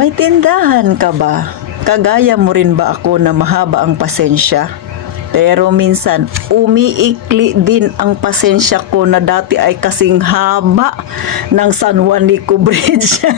May tindahan ka ba? Kagaya mo rin ba ako na mahaba ang pasensya? Pero minsan, umiikli din ang pasensya ko na dati ay kasing haba ng San Juanico Bridge.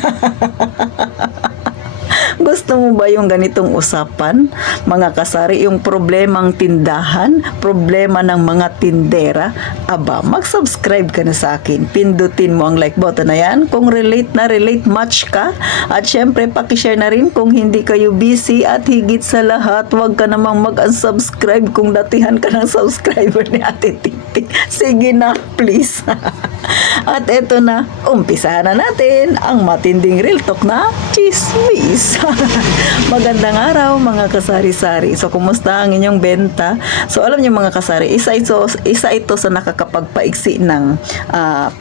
Gusto mo ba yung ganitong usapan? Mga kasari, yung problemang tindahan, problema ng mga tindera, aba, mag-subscribe ka na sa akin. Pindutin mo ang like button na yan kung relate na relate match ka. At syempre, pakishare na rin kung hindi kayo busy. At higit sa lahat, huwag ka namang mag-unsubscribe kung datihan ka ng subscriber ni Ate Titi. Sige na, please. At eto na, umpisahan na natin ang matinding real talk na chismis. Magandang araw mga kasari-sari. So, kumusta ang inyong benta? So, alam niyo mga kasari, isa ito sa nakakapagpaiksi ng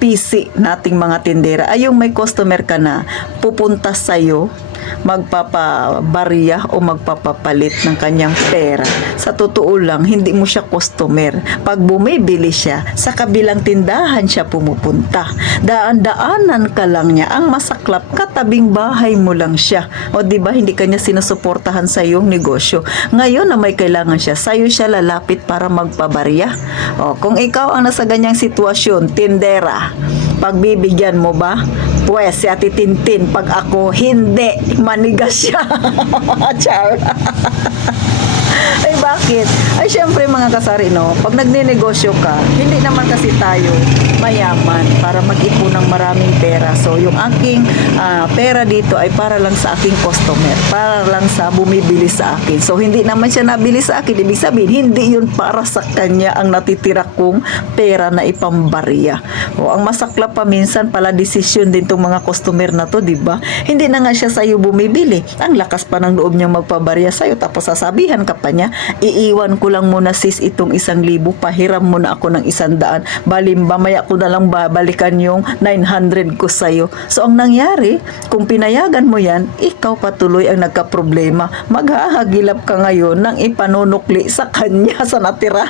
PC nating mga tindera. Ay yung may customer ka na pupunta sa'yo, magpapabarya o magpapapalit ng kanyang pera. Sa totoo lang, hindi mo siya customer. Pag bumibili siya, sa kabilang tindahan siya pumupunta. Daan-daanan ka lang niya. Ang masaklap, katabing bahay mo lang siya. O di ba hindi kanya sinusuportahan sa iyong negosyo. Ngayon na may kailangan siya, sa'yo siya lalapit para magpabarya. O, kung ikaw ang nasa ganyang sitwasyon, tindera, pagbibigyan mo ba? Pwes, si Ate Tintin, pag ako, hindi, manigas siya. Char. Ay, bakit? Ay, syempre mga kasari, no? Pag nagnenegosyo ka, hindi naman kasi tayo mayaman para mag-ipon ng maraming pera. So, yung aking pera dito ay para lang sa aking customer, para lang sa bumibili sa akin. So, hindi naman siya nabili sa akin. Ibig sabihin, hindi yun para sa kanya ang natitira kong pera na ipambarya. O, ang masaklap pa minsan pala desisyon din tong mga customer na to, di ba? Hindi na nga siya sa'yo bumibili. Ang lakas pa ng loob niyang magpabarya sa'yo. Tapos sasabihan ka pa niya, iiwan ko lang muna sis itong 1,000, pahiram mo na ako ng 100. Balimba, maya ko na lang babalikan yung 900 ko sa'yo. So, ang nangyari, kung pinayagan mo yan, ikaw patuloy ang nagka-problema. Maghahagilap ka ngayon ng ipanunukli sa kanya sa natira.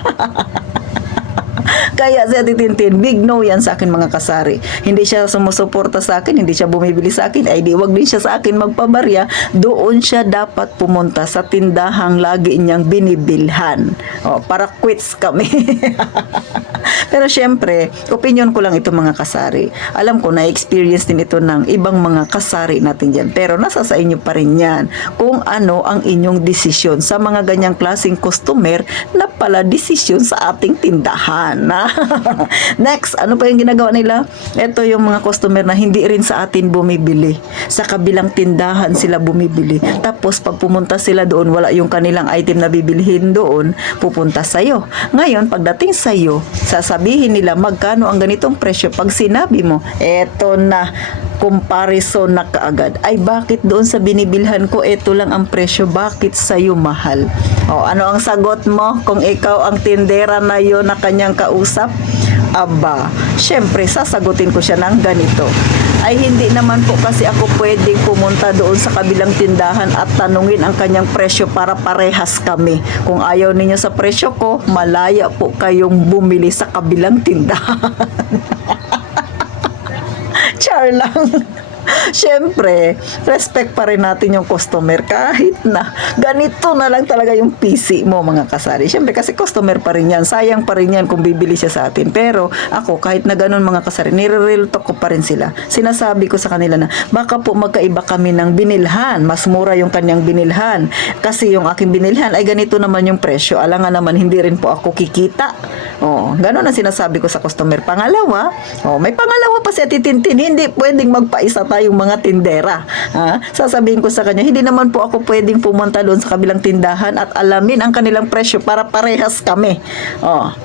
Kaya si Ate Tintin, big no yan sa akin mga kasari. Hindi siya sumusuporta sa akin, hindi siya bumibili sa akin, ay di wag din siya sa akin magpabarya. Doon siya dapat pumunta sa tindahang lagi niyang binibilhan. O, para quits kami. Pero syempre, opinion ko lang ito mga kasari. Alam ko na experience din ito ng ibang mga kasari natin dyan. Pero nasa sa inyo pa rin yan kung ano ang inyong desisyon sa mga ganyang klaseng customer na pala desisyon sa ating tindahan. Next, ano pa yung ginagawa nila? Ito yung mga customer na hindi rin sa atin bumibili. Sa kabilang tindahan sila bumibili. Tapos pag pumunta sila doon, wala yung kanilang item na bibilhin doon, pupunta sa'yo. Ngayon, pagdating sa'yo, sasabihin nila magkano ang ganitong presyo. Pag sinabi mo, eto na, comparison na kaagad. Ay, bakit doon sa binibilhan ko, eto lang ang presyo, bakit sa'yo mahal? O, ano ang sagot mo kung ikaw ang tindera na yon na kanyang kausap? Aba, syempre, sasagutin ko siya ng ganito. Ay, hindi naman po kasi ako pwedeng pumunta doon sa kabilang tindahan at tanungin ang kanyang presyo para parehas kami. Kung ayaw ninyo sa presyo ko, malaya po kayong bumili sa kabilang tindahan. Char lang. Siyempre, respect pa rin natin yung customer kahit na ganito na lang talaga yung PC mo mga kasari. Siyempre kasi customer pa rin yan. Sayang pa rin yan kung bibili siya sa atin. Pero ako kahit na ganun mga kasari, nire-real talk ko pa rin sila. Sinasabi ko sa kanila na baka po magkaiba kami ng binilhan. Mas mura yung kanyang binilhan. Kasi yung aking binilhan ay ganito naman yung presyo. Alangan naman hindi rin po ako kikita. Oh, ganun ang sinasabi ko sa customer. Pangalawa, may pangalawa pa si Ate Tintin. Hindi pwedeng magpaisa tayong mga tindera. Sasabihin ko sa kanya, hindi naman po ako pwedeng pumunta doon sa kabilang tindahan at alamin ang kanilang presyo para parehas kami.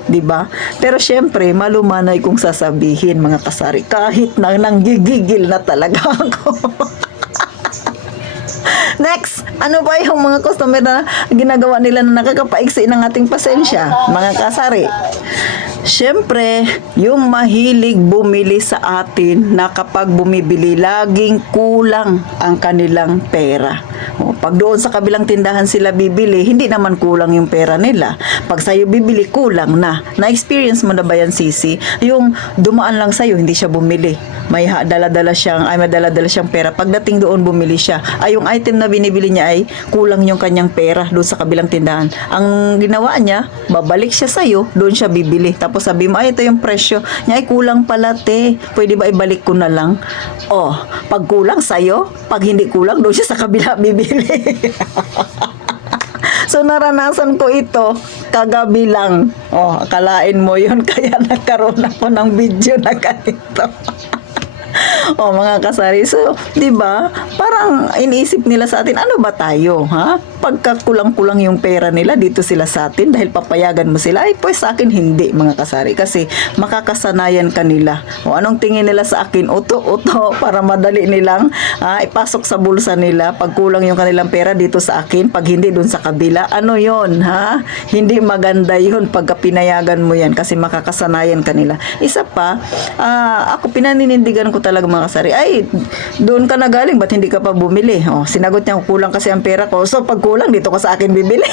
Di ba? Pero syempre, malumanay kung sasabihin mga kasari, kahit na nanggigigil na talaga ako. Next, ano ba yung mga customer na ginagawa nila na nakakapaiksi ng ating pasensya, mga kasari? Siyempre, yung mahilig bumili sa atin na kapag bumibili, laging kulang ang kanilang pera. O, pag doon sa kabilang tindahan sila bibili, hindi naman kulang yung pera nila. Pag sa'yo bibili, kulang na. Na-experience mo na ba yan, Sisi? Yung dumaan lang sa'yo, hindi siya bumili. May dala-dala siyang pera. Pagdating doon, bumili siya. Ay, yung item na binibili niya ay kulang yung kanyang pera doon sa kabilang tindahan. Ang ginawa niya, babalik siya sa'yo, doon siya bibili. Tapos sabi mo, ay, ito yung presyo niya, ay kulang pala, te. Pwede ba ibalik ko na lang? Oh, pag kulang sa'yo, pag hindi kulang, doon siya sa kabila bibili. So, naranasan ko ito kagabi lang. Oh, akalain mo yun, kaya nagkaroon ako ng video na ganito. Oh, mga kasari. So, 'di ba? Parang iniisip nila sa atin, ano ba tayo, ha? Pagka kulang-kulang yung pera nila, dito sila sa atin dahil papayagan mo sila. Ay, pues sa akin hindi, mga kasari. Kasi makakasanayan kanila. O anong tingin nila sa akin? Uto-uto para madali nilang ipasok sa bulsa nila. Pag kulang yung kanilang pera dito sa akin, pag hindi dun sa kabila, ano yon, ha? Hindi maganda yun pagka pinayagan mo yan kasi makakasanayan kanila. Isa pa, ako pinaninindigan ko talaga, mga kasari, ay, doon ka na galing, ba't hindi ka pa bumili? Oh, sinagot niya, kulang kasi ang pera ko. So, pag kulang, dito ka sa akin bibili.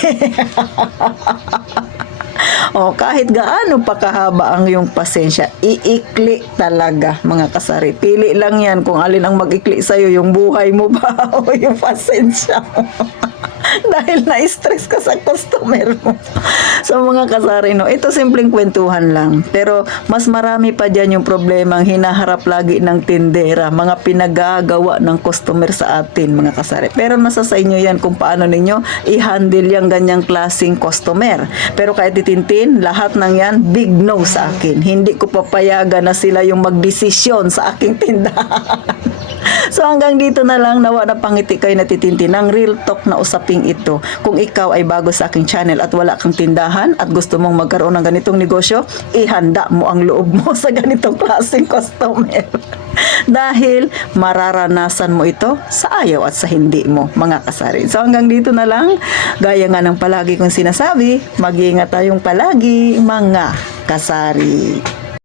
Oh, kahit gaano pa kahaba ang yung pasensya, iikli talaga, mga kasari. Pili lang yan kung alin ang mag-ikli sa'yo, yung buhay mo ba o yung pasensya mo. Dahil na-stress ka sa customer mo. So, mga kasari, no, ito simpleng kwentuhan lang. Pero mas marami pa dyan yung problema ang hinaharap lagi ng tindera, mga pinagagawa ng customer sa atin, mga kasari. Pero nasa sa inyo yan kung paano ninyo i-handle yung ganyang klaseng customer. Pero kahit itintin, lahat ng yan, big no sa akin. Hindi ko papayagan na sila yung magdesisyon sa aking tindahan. So hanggang dito na lang, nawa na pangiti kayo natitinti ng real talk na usaping ito. Kung ikaw ay bago sa aking channel at wala kang tindahan at gusto mong magkaroon ng ganitong negosyo, ihanda mo ang loob mo sa ganitong klaseng customer. Dahil mararanasan mo ito sa ayaw at sa hindi mo, mga kasari. So hanggang dito na lang, gaya nga ng palagi kong sinasabi, mag-iingat tayong palagi, mga kasari.